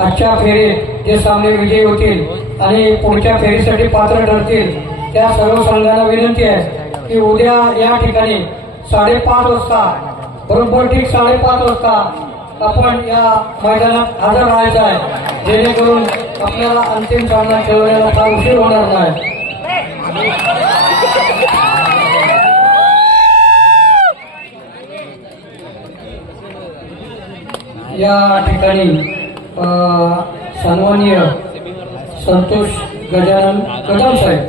आजच्या फेरीत जे सामने विजयी होतील आणि पुढच्या फेरीसाठी पात्र ठरतील त्या सर्व संघांना विनंती आहे की उद्या या ठिकाणी 5:30 वाजता बरोबर ठीक 5:30 वाजता आपण या मैदानात हजर राहायचं आहे, जेणेकरून आपल्याला अंतिम सामना खेळवण्याला फार उशीर होणार नाही. या ठिकाणी सन्माननीय संतोष गजानन कदम साहेब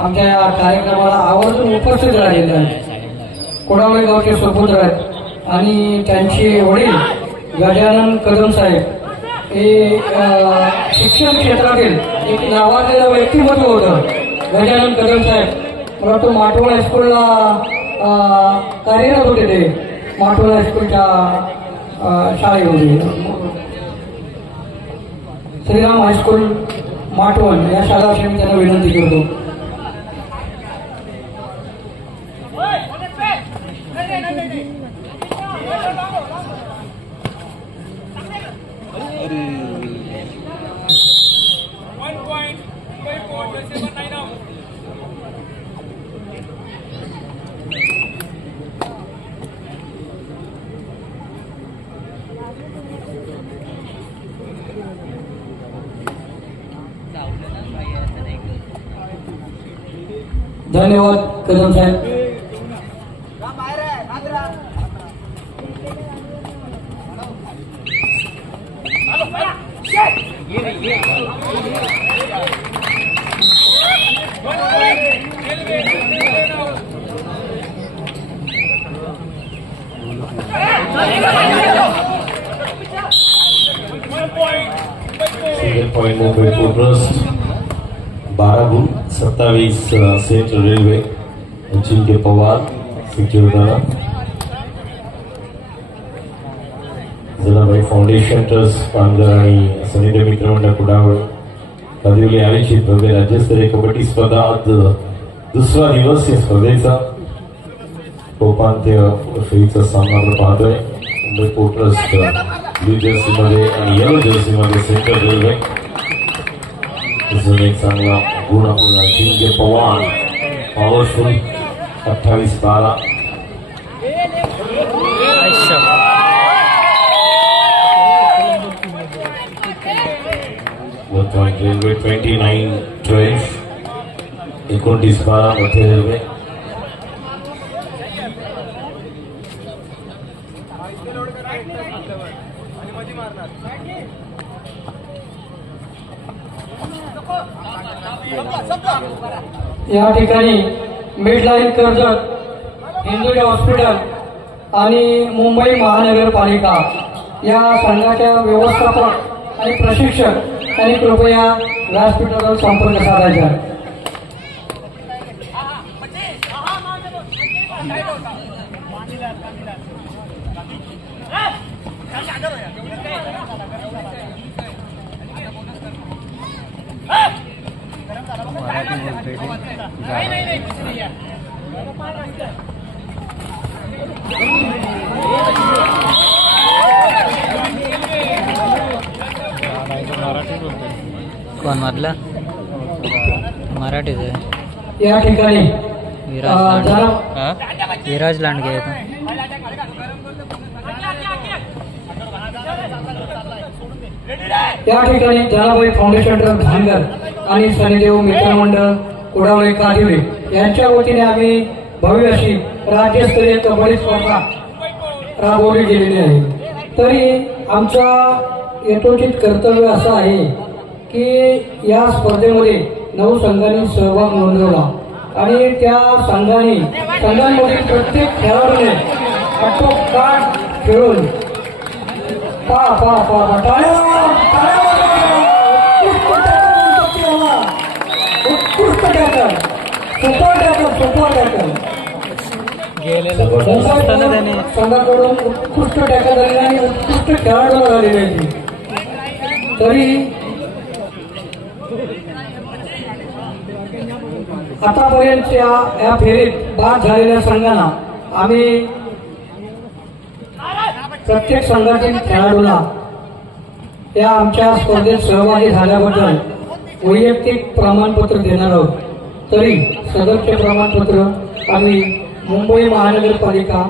आमच्या या कार्यक्रमाला आवर्जून उपस्थित राहिलेले आहेत. कोडावळे गावचे सुपुत्र आहेत आणि त्यांचे वडील गजानन कदम साहेब हे शिक्षण क्षेत्रातील एक नावाजलेलं व्यक्तिमत्व होतं. गजानन कदम साहेब मला वाटतं माटवण हायस्कूलला कार्यरत होते. ते माटवण हायस्कूलच्या शाळेमध्ये श्रीराम हायस्कूल माटवण या शाळेविषयी मी त्यांना विनंती करतो. धन्यवाद कदम साहेब. सिंगल पॉइंट मुंबई पोर्टर्स 12 गुण 27 सेंट्रल रेल्वे अजिंक्य पवार सिक्युरिटाला जनाबाई फाउंडेशन ट्रस्ट पानघर आणि सनिधे मित्रमंडळ कुडावळ कादिवली आयोजित भव्य राज्यस्तरीय कबड्डी स्पर्धा आज दुसरा दिवस या स्पर्धेचा उपांत्य फेरीचा सामना आपण पाहतोय. मुंबई पोर्टर्स ब्लू जर्सी मध्ये आणि येलो जर्सी मध्ये सेंट्रल रेल्वे एक चांगला गुण आपल्याला अजिंक्य पवार पॉवरफुल 28-12 रेल्वे 29-12 29-12 मध्य रेल्वे. या ठिकाणी मिडलाईन कर्जत हिंदुजा हॉस्पिटल आणि मुंबई महानगरपालिका या संघाच्या व्यवस्थापक आणि प्रशिक्षक यांनी कृपया व्यासपीठावर संपर्क साधायचा. कोण मधला मराठीच आहे. या ठिकाणी विराज लांडगे या ठिकाणी जनाबाई फाउंडेशन ट्रस्ट भांगर आणि सनीदेव मित्रमंडळ कुडावळे कादिवली यांच्या वतीने आम्ही भव्य अशी राज्यस्तरीय कबड्डी स्पर्धा राबवली गेलेली आहे. तरी आमचा यथोचित कर्तव्य असं आहे की या स्पर्धेमध्ये 9 संघांनी सहभाग नोंदवला आणि त्या संघांमधील प्रत्येक खेळाडूने आटोकाट खेळून उत्कृष्ट टॅकल संघाकडून उत्कृष्ट टॅकल झालेली आणि उत्कृष्ट खेळाडू झालेली आहे. तरी आतापर्यंतच्या या फेरीत बाद झालेल्या संघांना आम्ही प्रत्येक संघातील खेळाडूला या आमच्या स्पर्धेत सहभागी झाल्याबद्दल वैयक्तिक प्रमाणपत्र देणार आहोत. तरी सदरचे प्रमाणपत्र आम्ही मुंबई महानगरपालिका,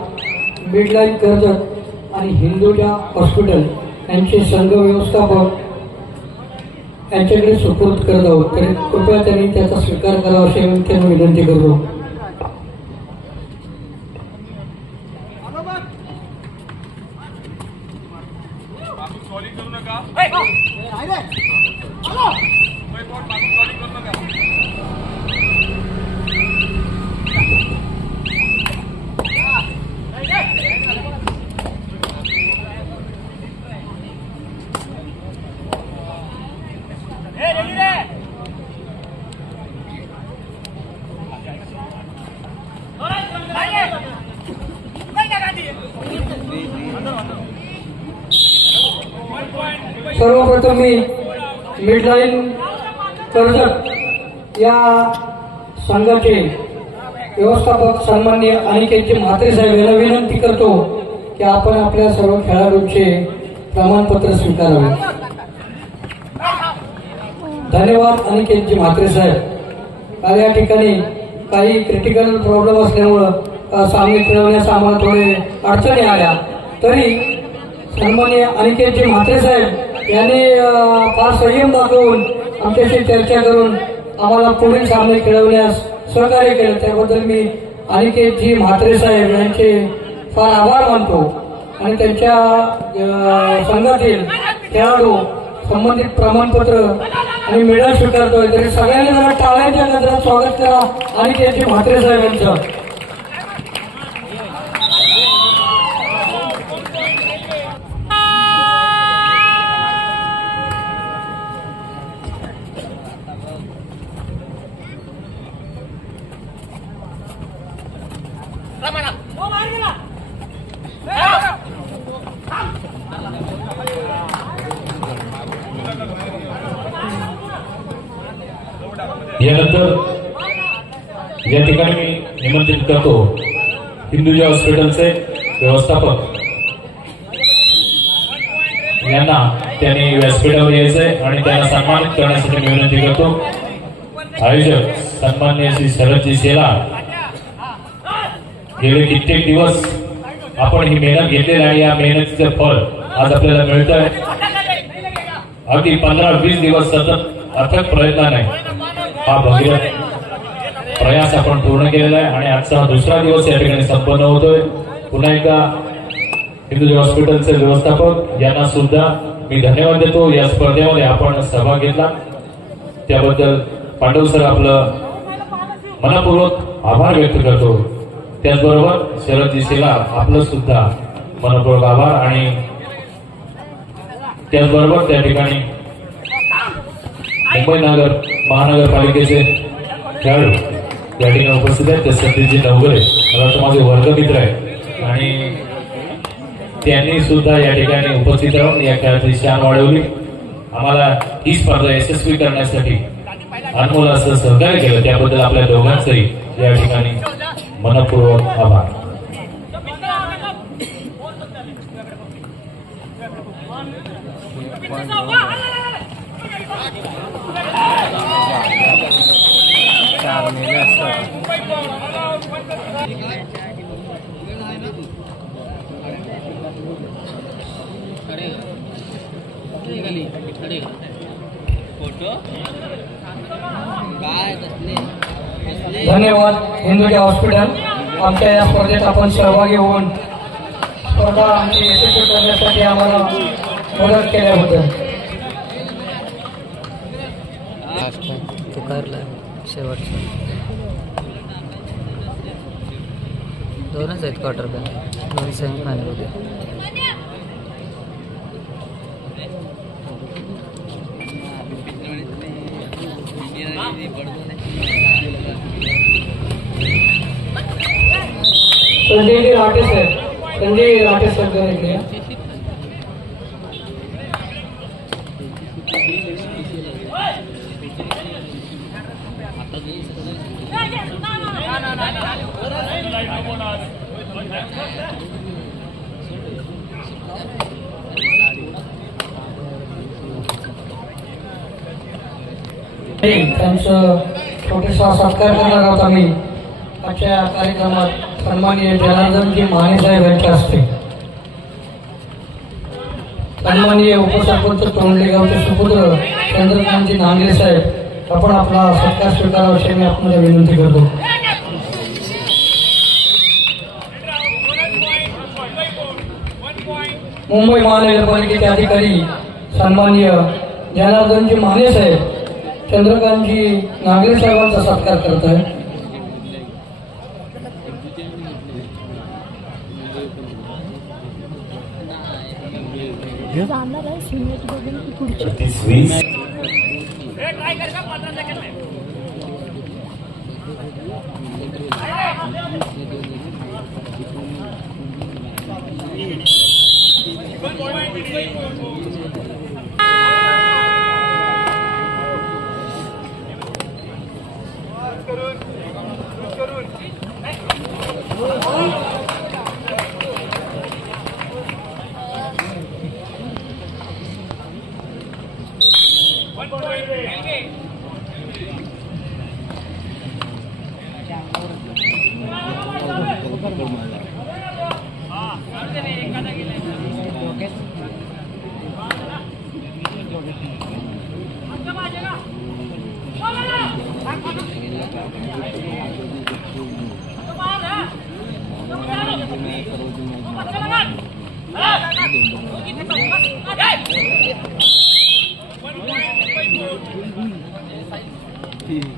मिडलाईन कर्जत आणि हिंदुजा हॉस्पिटल यांचे संघ व्यवस्थापक यांच्याकडे सुपूर्द करत आहोत. तरी कृपया त्यांनी त्याचा स्वीकार करावा अशी मी त्यांना विनंती करतो. सर्वप्रथम मी मिडलाईन कर्जत या संघाचे व्यवस्थापक सन्माननीय अनिकेतजी म्हात्रे साहेब यांना विनंती करतो की आपण आपल्या सर्व खेळाडूंचे प्रमाणपत्र स्वीकारावे. धन्यवाद अनिकेतजी म्हात्रे साहेब. काल या ठिकाणी काही क्रिटिकल प्रॉब्लेम असल्यामुळं सामने खेळवण्यास आम्हाला थोडे अडचणी आल्या. तरी सन्माननीय अनिकेतजी म्हात्रे साहेब यांनी फार संयम दाखवून आमच्याशी चर्चा करून आम्हाला पुढील सामने खेळवण्यास सहकार्य केले. त्याबद्दल मी अनिकेतजी म्हात्रे साहेब यांचे फार आभार मानतो आणि त्यांच्या संघातील खेळाडू संबंधित प्रमाणपत्र आणि मेडल स्वीकारतोय. तरी सगळ्यांनी जरा टाळ्यांच्या गजरात स्वागत करा अनिकेतजी म्हात्रे साहेब यांचं. यानंतर या ठिकाणी मी निमंत्रित करतो हिंदुजा हॉस्पिटलचे व्यवस्थापक यांना त्यांनी व्यासपीठावर यायचंय आणि त्यांना सन्मानित करण्यासाठी मी विनंती करतो. आयोजक सन्माननीय श्री शरदजी शेला, गेले कित्येक दिवस आपण ही मेहनत घेतलेली आहे. या मेहनतीचे फळ आज आपल्याला मिळत आहे. अगदी 15-20 दिवस सतत अथक प्रयत्नाने हा भगीरथ प्रयास आपण पूर्ण केलेला आहे आणि आजचा दुसरा दिवस या ठिकाणी संपन्न होतोय. पुन्हा एकदा हिंदुजा हॉस्पिटलचे व्यवस्थापक यांना सुद्धा मी धन्यवाद देतो. या स्पर्धेमध्ये आपण सहभाग घेतला त्याबद्दल पांडव सर आपलं मनपूर्वक आभार व्यक्त करतो. त्याचबरोबर शरद दिशेला आपलं सुद्धा मनपूर्वक आभार आणि त्याचबरोबर त्या ठिकाणी मुंबई महानगरपालिकेचे खेळाडू या ठिकाणी उपस्थित आहेत. ते सतीशजी नवगरे मला तर माझे वर्गमित्र आहेत आणि त्यांनी सुद्धा या ठिकाणी उपस्थित राहून या खेळाची शान वाढवली. आम्हाला ही स्पर्धा यशस्वी करण्यासाठी अनमोल असं सहकार्य केलं त्याबद्दल आपल्या दोघांचंही या ठिकाणी मनपूर्वक आभार. फोटो काय धन्यवाद हिंदुजा हॉस्पिटल, आमच्या या स्पर्धेत आपण सहभागी होऊन स्पर्धा आमची यशस्वी करण्यासाठी आम्हाला मदत केल्याबद्दल. पुकारला शेवटचं 2च आहेत क्वार्टर फायनल, 2 सेमीफायनल होते. संजय राठे सर इकडे. त्यांचं छोटेसा सत्कार करणार आहोत आम्ही आजच्या कार्यक्रमात सन्माननीय जनार्दनजी माने साहेब यांच्या हस्ते. सन्माननीय उपसरपंच तोंडले गावचे सुपुत्र चंद्रकांतजी नांगरे साहेब, आपण आपला सत्कार स्वीकारावा अशी मी आपल्याला विनंती करतो. मुंबई महानगरपालिकेचे अधिकारी सन्माननीय जनार्दनजी माने साहेब चंद्रकांतजी नांगरे साहेबांचा सत्कार करत आहे.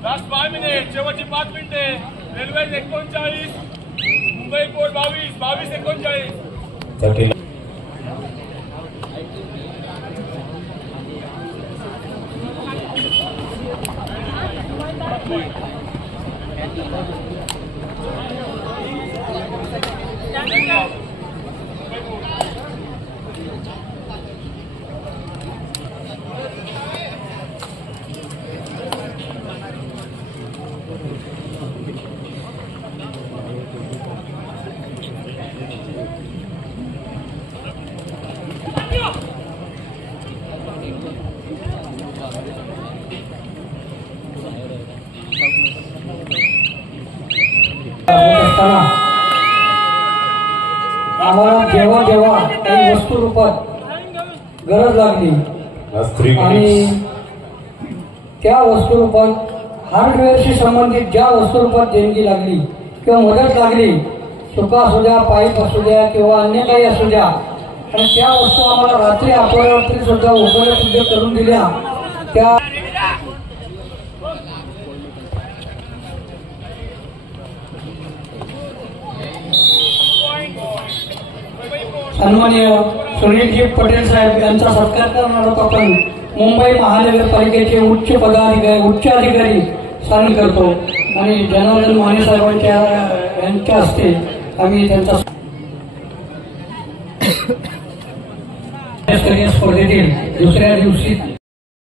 लास्ट 5 मिनिट, शेवटची 5 मिनिटे. Railway 39, Mumbai port 22 39. आम्हाला जेव्हा जेव्हा काही वस्तू रूपात गरज लागली आणि त्या वस्तू रूपात हार्डवेअरशी संबंधित ज्या वस्तू रूपात देणगी लागली किंवा मदत लागली, सुका असू द्या, पाईप असू द्या किंवा अन्य काही असू द्या, आणि त्या वस्तू आम्हाला रात्री अपरात्री सुद्धा उपलब्ध करून दिल्या. त्या सन्माननीय सुनीलजी पटेल साहेब यांचा सत्कार करणार आहोत आपण. मुंबई महानगरपालिकेचे उच्च अधिकारी स्थान करतो आणि जनार्दन माने साहेबांच्या यांच्या हस्ते आम्ही त्यांचा स्पर्धेतील दुसऱ्या दिवशी